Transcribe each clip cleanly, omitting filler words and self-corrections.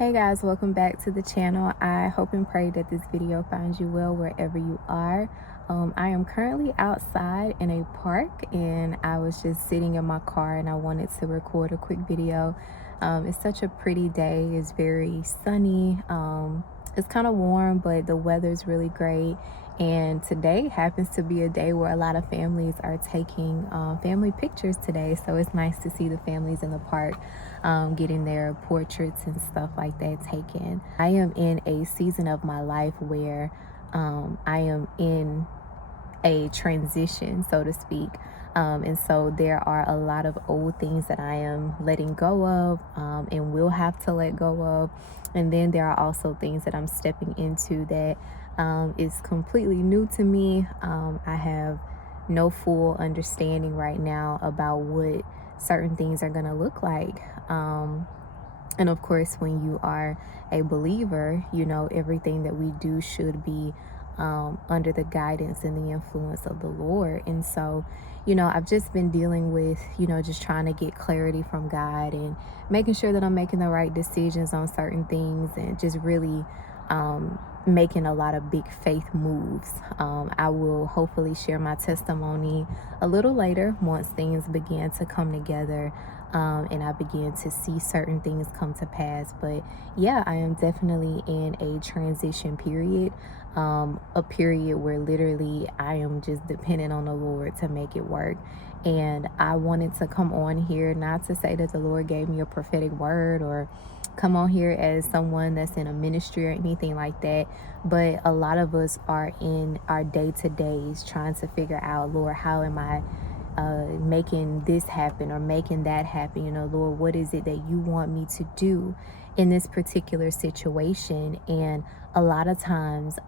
Hey guys, welcome back to the channel. I hope and pray that this video finds you well wherever you are. I am currently outside in a park and I was just sitting in my car and I wanted to record a quick video. It's such a pretty day. It's very sunny. It's kind of warm, but the weather's really great. And today happens to be a day where a lot of families are taking family pictures today. So it's nice to see the families in the park getting their portraits and stuff like that taken. I am in a season of my life where I am in a transition, so to speak. And so there are a lot of old things that I am letting go of and will have to let go of. And then there are also things that I'm stepping into that is completely new to me. I have no full understanding right now about what certain things are going to look like. And of course, when you are a believer, you know, everything that we do should be under the guidance and the influence of the Lord. And so, you know, I've just been dealing with, you know, just trying to get clarity from God and making sure that I'm making the right decisions on certain things and just really making a lot of big faith moves. I will hopefully share my testimony a little later once things begin to come together. And I begin to see certain things come to pass. But yeah, I am definitely in a transition period, a period where literally I am just dependent on the Lord to make it work. And I wanted to come on here not to say that the Lord gave me a prophetic word or come on here as someone that's in a ministry or anything like that, but a lot of us are in our day-to-days trying to figure out, Lord, how am I making this happen or making that happen? You know, Lord, what is it that you want me to do in this particular situation? And a lot of times,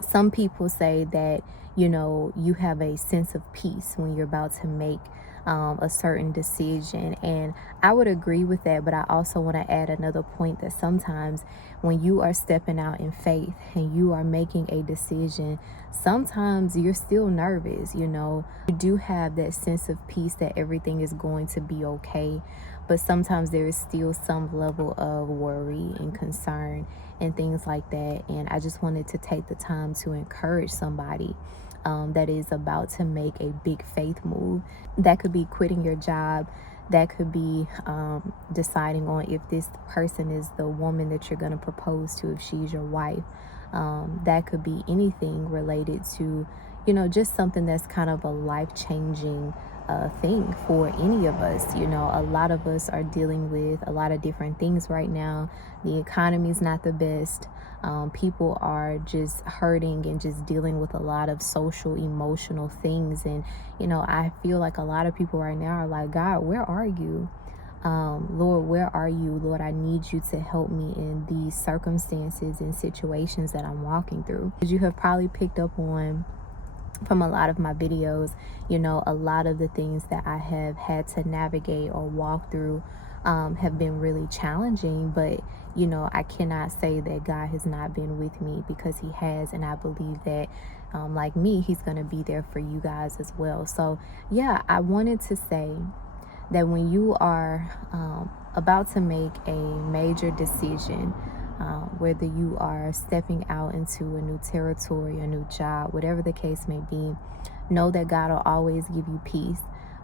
some people say that, you know, you have a sense of peace when you're about to make a certain decision. And I would agree with that, but I also want to add another point that sometimes when you are stepping out in faith and you are making a decision, sometimes you're still nervous. You know, you do have that sense of peace that everything is going to be okay, but sometimes there is still some level of worry and concern and things like that. And I just wanted to take the time to encourage somebody that is about to make a big faith move. That could be quitting your job. That could be deciding on if this person is the woman that you're going to propose to, if she's your wife. That could be anything related to, you know, just something that's kind of a life-changing thing for any of us. You know, a lot of us are dealing with a lot of different things right now. The economy is not the best. People are just hurting and just dealing with a lot of social, emotional things. And, you know, I feel like a lot of people right now are like, God, where are you? Lord, where are you? Lord, I need you to help me in these circumstances and situations that I'm walking through. As you have probably picked up on from a lot of my videos, you know, a lot of the things that I have had to navigate or walk through have been really challenging. But, you know, I cannot say that God has not been with me, because he has. And I believe that, like me, he's going to be there for you guys as well. So, yeah, I wanted to say that when you are about to make a major decision, whether you are stepping out into a new territory, a new job, whatever the case may be, know that God will always give you peace.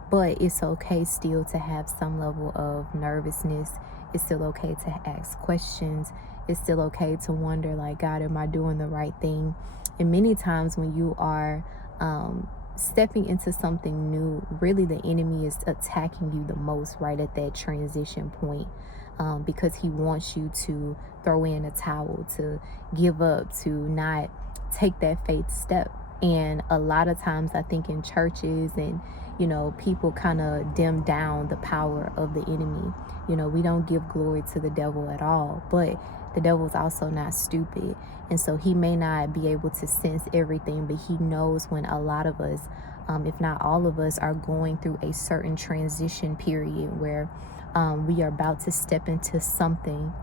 But it's okay still to have some level of nervousness. It's still okay to ask questions. It's still okay to wonder, like, God, am I doing the right thing? And many times when you are stepping into something new, really the enemy is attacking you the most right at that transition point, because he wants you to throw in a towel, to give up, to not take that faith step. And a lot of times I think in churches and, you know, people kind of dim down the power of the enemy. You know, we don't give glory to the devil at all, but the devil's also not stupid. And so he may not be able to sense everything, but he knows when a lot of us, if not all of us, are going through a certain transition period where we are about to step into something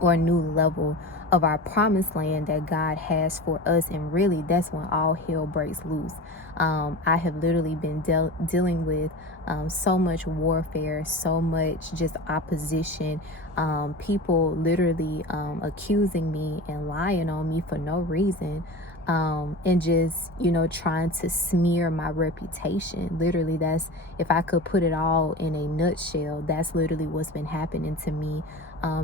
or a new level of our promised land that God has for us. And really, that's when all hell breaks loose. I have literally been dealing with so much warfare, so much just opposition, people literally accusing me and lying on me for no reason. And just, trying to smear my reputation. Literally, that's, if I could put it all in a nutshell, that's literally what's been happening to me.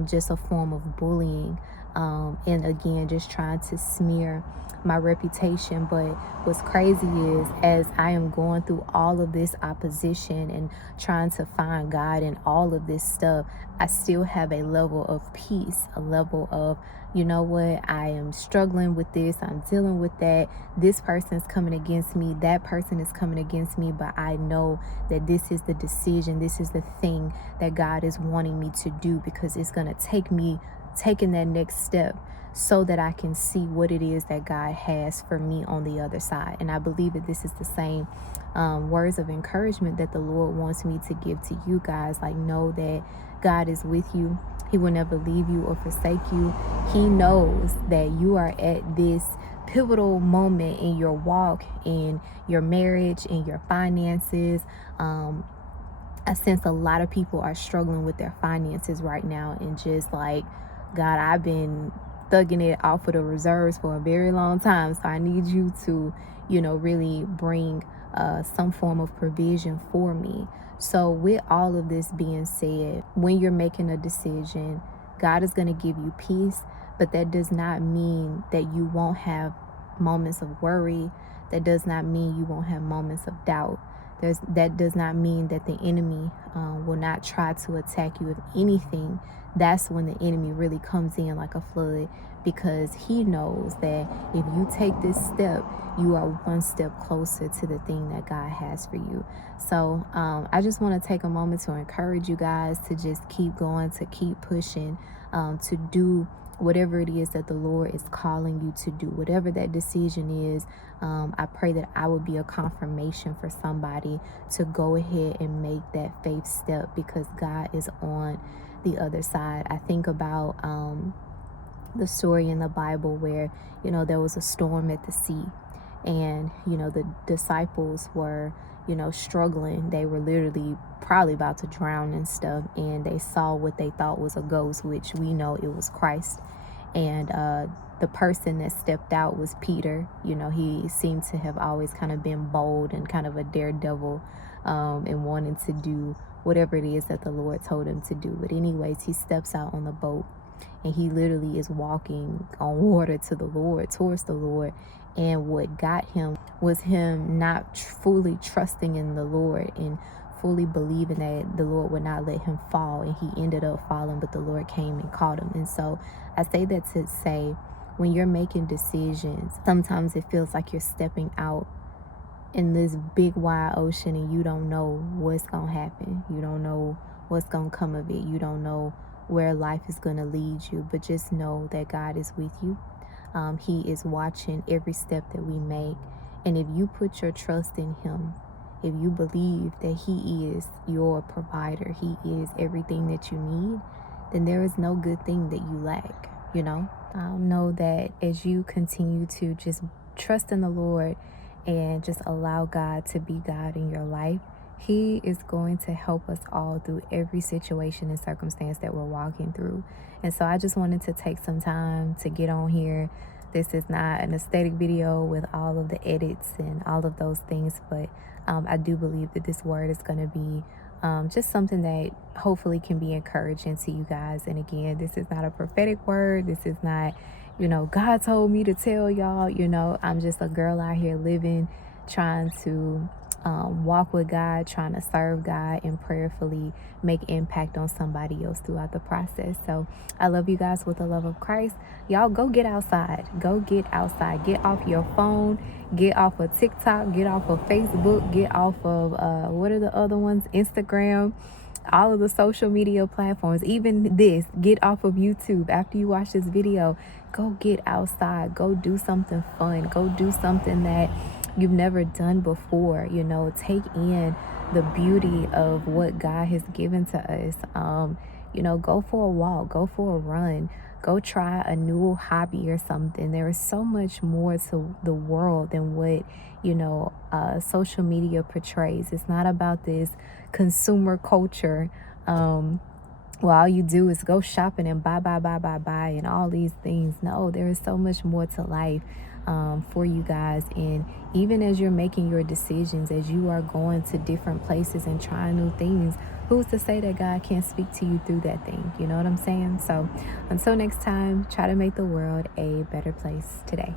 Just a form of bullying. And again, just trying to smear my reputation. But what's crazy is, as I am going through all of this opposition and trying to find God in all of this stuff, I still have a level of peace, a level of, you know what, I am struggling with this, I'm dealing with that, this person is coming against me, that person is coming against me, but I know that this is the decision, this is the thing that God is wanting me to do, because it's going to take me taking that next step so that I can see what it is that God has for me on the other side. And I believe that this is the same words of encouragement that the Lord wants me to give to you guys. Like, know that God is with you. He will never leave you or forsake you. He knows that you are at this pivotal moment in your walk, in your marriage, in your finances. I sense a lot of people are struggling with their finances right now, and just like, God, I've been thugging it off of the reserves for a very long time, so I need you to, really bring some form of provision for me. So with all of this being said, when you're making a decision, God is going to give you peace, but that does not mean that you won't have moments of worry. That does not mean you won't have moments of doubt. That does not mean that the enemy will not try to attack you. If anything, that's when the enemy really comes in like a flood, because he knows that if you take this step, you are one step closer to the thing that God has for you. So I just want to take a moment to encourage you guys to just keep going, to keep pushing, to do whatever it is that the Lord is calling you to do, whatever that decision is. I pray that I would be a confirmation for somebody to go ahead and make that faith step, because God is on the other side. I think about the story in the Bible where, there was a storm at the sea, and, the disciples were, struggling. They were literally probably about to drown and stuff, and they saw what they thought was a ghost, which we know it was Christ. And the person that stepped out was Peter. He seemed to have always kind of been bold and kind of a daredevil, and wanting to do whatever it is that the Lord told him to do. But anyways, he steps out on the boat, and he literally is walking on water towards the Lord. And what got him was him not fully trusting in the Lord and fully believing that the Lord would not let him fall. And he ended up falling, but the Lord came and caught him. And so I say that to say, when you're making decisions, sometimes it feels like you're stepping out in this big wide ocean, and you don't know what's going to happen. You don't know what's going to come of it. You don't know where life is going to lead you, but just know that God is with you. He is watching every step that we make. And if you put your trust in him, if you believe that he is your provider, he is everything that you need, then there is no good thing that you lack, Know that as you continue to just trust in the Lord and just allow God to be God in your life, he is going to help us all through every situation and circumstance that we're walking through. And so I just wanted to take some time to get on here. This is not an aesthetic video with all of the edits and all of those things, but I do believe that this word is going to be just something that hopefully can be encouraging to you guys. And again, this is not a prophetic word. This is not, God told me to tell y'all, I'm just a girl out here living, trying to walk with God, trying to serve God, and prayerfully make impact on somebody else throughout the process. So I love you guys with the love of Christ. Y'all go get outside. Go get outside. Get off your phone. Get off of TikTok. Get off of Facebook. Get off of, what are the other ones? Instagram. All of the social media platforms. Even this. Get off of YouTube. After you watch this video, go get outside. Go do something fun. Go do something that you've never done before. Take in the beauty of what God has given to us. You know, go for a walk, go for a run, go try a new hobby or something. There is so much more to the world than what, social media portrays. It's not about this consumer culture. Well, all you do is go shopping and buy, and all these things. No, there is so much more to life for you guys. And even as you're making your decisions, as you are going to different places and trying new things, who's to say that God can't speak to you through that thing? You know what I'm saying? So until next time, try to make the world a better place today.